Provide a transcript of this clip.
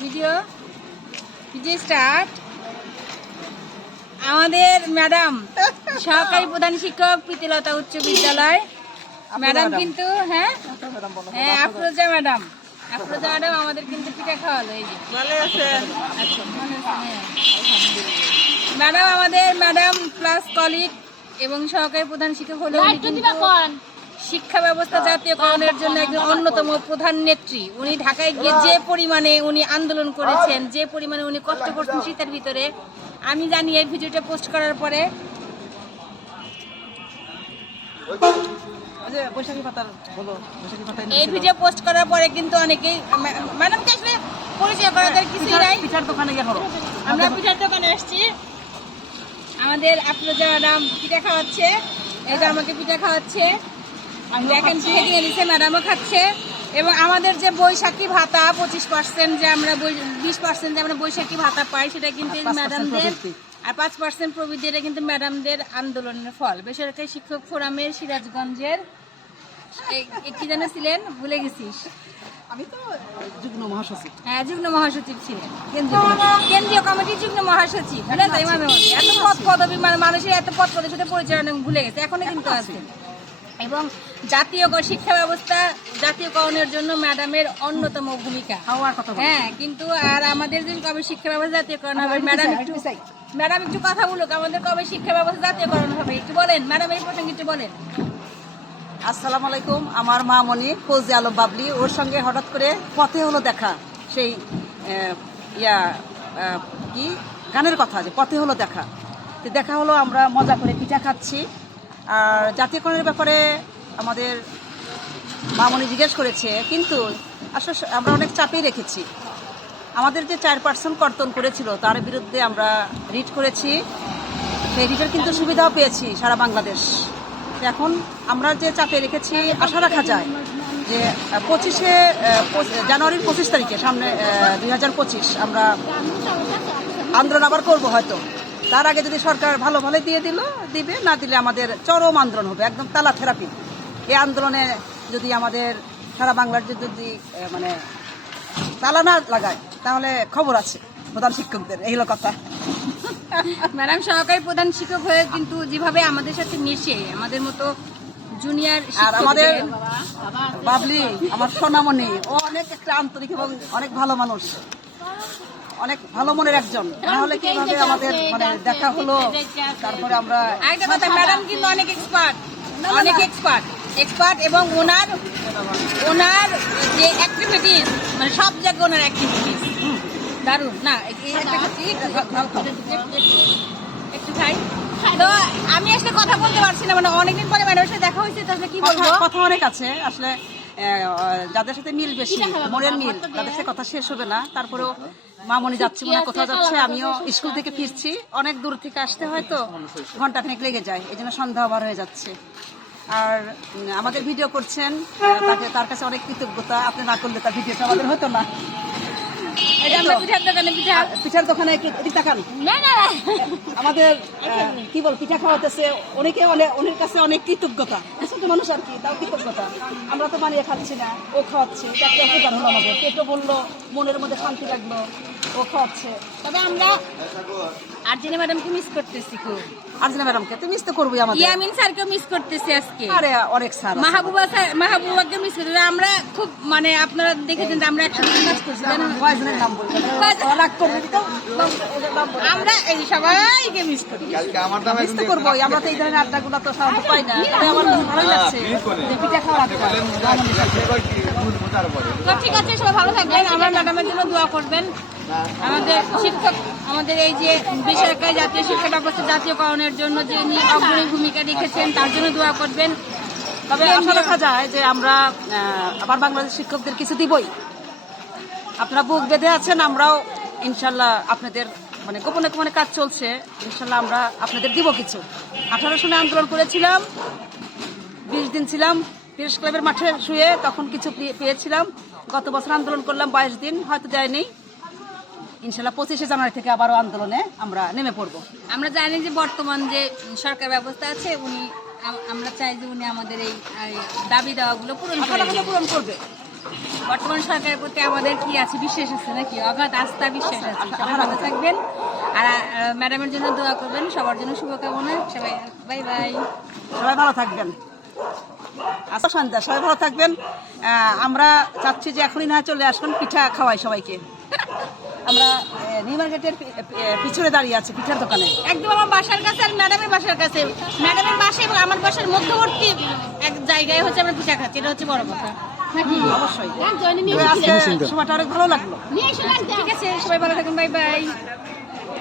Video video start আমাদের madam সহকারী প্রধান শিক্ষক প্রীতিলতা উচ্চ বিদ্যালয়। ম্যাডাম কিন্তু হ্যাঁ? হ্যাঁ আফরোজা ম্যাডাম আফরোজা ম্যাডাম আমাদের কিন্তু পিঠা খাওয়ালো এই যে। ভালো আছে আচ্ছা। ম্যাডাম আমাদের ম্যাডাম ক্লাস কলিগ এবং সহকারী প্রধান শিক্ষক কিন্তু শিক্ষা ব্যবস্থা জাতীয়করণের জন্য একজন অন্যতম প্রধান নেত্রী। উনি ঢাকায় গিয়ে যে পরিমাণে উনি আন্দোলন করেছেন যে পরিমাণে উনি কষ্ট করছেন শীতের ভিতরে আমি জানি এই ভিডিওটা পোস্ট করার পরে যে এই ভিডিও পোস্ট করার পরে কিন্তু অনেকেই ম্যাডামকে আসলে পরিচয় করার কিছুই নাই। পিঠার দোকানে আমরা পিঠার দোকানে আসছি। আমাদের আফরোজা ম্যাডাম পিঠা খাওয়াচ্ছে এই যে আমাকে পিঠা খাওয়াচ্ছে। দেখেন পিঠে দিয়ে দিচ্ছে ম্যাডামও খাচ্ছে। এবং আমাদের যে বৈশাখী ভাতা পঁচিশ পার্সেন্ট যে আমরা বিশ পার্সেন্ট যে আমরা বৈশাখী ভাতা পাই সেটা কিন্তু ম্যাডামদের আর পাঁচ পার্সেন্ট প্রবৃদ্ধি এটা কিন্তু ম্যাডামদের আন্দোলনের ফল। বেসরকারি শিক্ষক ফোরামের সিরাজগঞ্জের কি যেন ছিলেন? ভুলে গেছিস আমি তো যুগ্ম মহাসচিব। হ্যাঁ যুগ্ম মহাসচিব ছিলেন। কেন্দ্রীয় কেন্দ্রীয় কমিটির যুগ্ম মহাসচিব। এত পদ পদবি মানে মানুষের এত পদ পদবি সাথে পরিচালনা ভুলে গেছে। এখনও কিন্তু আছে। এবং জাতীয় শিক্ষা ব্যবস্থা জাতীয়করণের জন্য ম্যাডামের অন্যতম ভূমিকা। খাওয়ার কথা হ্যাঁ কিন্তু আর আমাদের যে কবে শিক্ষা ব্যবস্থা জাতীয়করণ হবে ম্যাডাম একটু ম্যাডাম একটু কথা বলুক আমাদের কবে শিক্ষা ব্যবস্থা জাতীয়করণ হবে একটু বলেন। ম্যাডাম এই প্রসঙ্গে একটু বলেন। আসসালামু আলাইকুম আমার মা মনি ফৌজি আলম বাবলি ওর সঙ্গে হঠাৎ করে পথে হলো দেখা সেই ইয়া কি গানের কথা যে পথে হলো দেখা। তো দেখা হলো আমরা মজা করে পিঠা খাচ্ছি। আর জাতীয়করণের ব্যাপারে আমাদের মামনি জিজ্ঞেস করেছে, কিন্তু আসলে আমরা অনেক চাপেই রেখেছি। আমাদের যে চার পার্সেন্ট কর্তন করেছিল, তার বিরুদ্ধে আমরা রিট করেছি। সেই রিটের কিন্তু সুবিধাও পেয়েছি সারা বাংলাদেশ। এখন আমরা যে চাপে রেখেছি, আশা রাখা যায় যে পঁচিশে জানুয়ারির পঁচিশ তারিখে, সামনে দুই হাজার পঁচিশ, আমরা আন্দোলন আবার করব হয়তো। তার আগে যদি সরকার ভালো ভালো দিয়ে দিল দিবে না দিলে আমাদের চরম আন্দোলন হবে একদম তালা থেরাপি এই আন্দোলনে যদি আমাদের সারা বাংলার যদি মানে তালা না লাগায় তাহলে খবর আছে প্রধান শিক্ষকদের এই হলো কথা। ম্যাডাম সহকারী প্রধান শিক্ষক হয়ে কিন্তু যেভাবে আমাদের সাথে মিশে আমাদের মতো জুনিয়র আর আমাদের বাবলি আমার সোনামণি ও অনেক একটা আন্তরিক এবং অনেক ভালো মানুষ। অনেক ভালো মনের একজন। তাহলে কীভাবে আমাদের মানে দেখা হলো তারপরে আমরা আরেকটা কথা ম্যাডাম কিন্তু অনেক এক্সপার্ট অনেক এক্সপার্ট এক্সপার্ট এবং ওনার ওনার যে অ্যাক্টিভিটিস মানে সব জায়গায় ওনার অ্যাক্টিভিটিস দারুণ না একটা খাই তো আমি আসলে কথা বলতে পারছি না মানে অনেকদিন পরে ম্যাডামের সাথে দেখা হয়েছে তাহলে কি বলব? কথা অনেক আছে আসলে যাদের সাথে মিল বেশি মনের মিল তাদের সাথে কথা শেষ হবে না। তারপরেও মামনি যাচ্ছে মনে কোথাও যাচ্ছে আমিও স্কুল থেকে ফিরছি। অনেক দূর থেকে আসতে হয়তো ঘণ্টা খানিক লেগে যায় এই জন্য সন্ধ্যা আবার হয়ে যাচ্ছে। আর আমাদের ভিডিও করছেন তাকে তার কাছে অনেক কৃতজ্ঞতা। আপনি না করলে তার ভিডিওটা আমাদের হতো না। পিঠার দোকানে পিঠা পিঠার দোকানে একটু এদিক তাকান। আমাদের কি বল পিঠা খাওয়াতেছে অনেকে অনেক কাছে অনেক কৃতজ্ঞতা। মানুষ আর কি তাও কৃতজ্ঞতা। আমরা তো বানিয়ে খাচ্ছি না ও খাওয়াচ্ছে। একটা উপকার হলো আমাদের। পেটও বলল মনের মধ্যে শান্তি লাগল ও খাওয়াচ্ছে। তবে আমরা আর্জেনা ম্যাডামকে মিস করতেছি খুব। আর্জনা ম্যাডামকে? তুমি মিস তো করবোই আমাদের। ইয়ামিন স্যারকেও মিস করতেছি আজকে। আরে অনেক স্যার মাহবুবা স্যার মাহবুবাকে মিস করতেছি আমরা খুব মানে আপনারা দেখেছেন যে আমরা একসাথে কাজ করছি কয়েকজনের নাম বলবে? রাগ করবে তো। আমরা এই সবাইকে মিস করি। মিস তো করবোই। আমরা তো এই ধরনের আড্ডাগুলো তো সাধারণত পাই না। তবে আমার ভালোই লাগছে। যে পিঠা খাওয়ার আড্ডা মামনির সাথে। তো ঠিক আছে সবাই ভালো থাকবেন। আমার ম্যাডামের জন্য দোয়া করবেন। আমাদের শিক্ষক, আমাদের এই যে বেসরকারি জাতীয় শিক্ষা ব্যবস্থা জাতীয়করণের জন্য যে অগ্রণী ভূমিকা রেখেছেন, তার জন্য দোয়া করবেন। তবে আশা রাখা যায় যে আমরা আবার বাংলাদেশ শিক্ষকদের কিছু দিবই। আপনারা বুক বেঁধে আছেন, আমরাও ইনশাল্লাহ আপনাদের মানে গোপনে গোপনে কাজ চলছে, ইনশাল্লাহ আমরা আপনাদের দিব কিছু। আঠারো সনে আন্দোলন করেছিলাম, বিশ দিন ছিলাম, প্রেস ক্লাবের মাঠে শুয়ে তখন কিছু পেয়ে- পেয়েছিলাম। গত বছর আন্দোলন করলাম বাইশ দিন, হয়তো দেয়নি। ইনশাল্লাহ পঁচিশে জানুয়ারি থেকে আবারও আন্দোলনে আমরা নেমে পড়ব। আমরা জানি যে বর্তমান যে সরকার ব্যবস্থা আছে উনি আমরা চাই যে উনি আমাদের এই দাবি দেওয়াগুলো পূরণ। পূরণ করবে। বর্তমান সরকারের প্রতি আমাদের কি আছে? বিশ্বাস আছে নাকি? অগাধ আস্থা বিশ্বাস আছে। সবাই ভালো থাকবেন। আর ম্যাডামের জন্য দোয়া করবেন। সবার জন্য শুভকামনা। সবাই বাই বাই। সবাই ভালো থাকবেন। আচ্ছা সন্ধ্যা। সবাই ভালো থাকবেন। আমরা চাচ্ছি যে এখনই না চলে আসবেন পিঠা খাওয়াই সবাইকে। আমরা নিউ মার্কেটের পিছনে দাঁড়িয়ে আছি পিঠার দোকানে। একদম আমার বাসার কাছে আর ম্যাডামের বাসার কাছে। ম্যাডামের বাসা এবং আমার বাসার মধ্যবর্তী এক জায়গায় হচ্ছে আমরা পিঠা খাচ্ছি এটা হচ্ছে বড় কথা। অবশ্যই। সময়টা অনেক ভালো লাগল। ঠিক আছে সবাই ভালো থাকুন বাই বাই।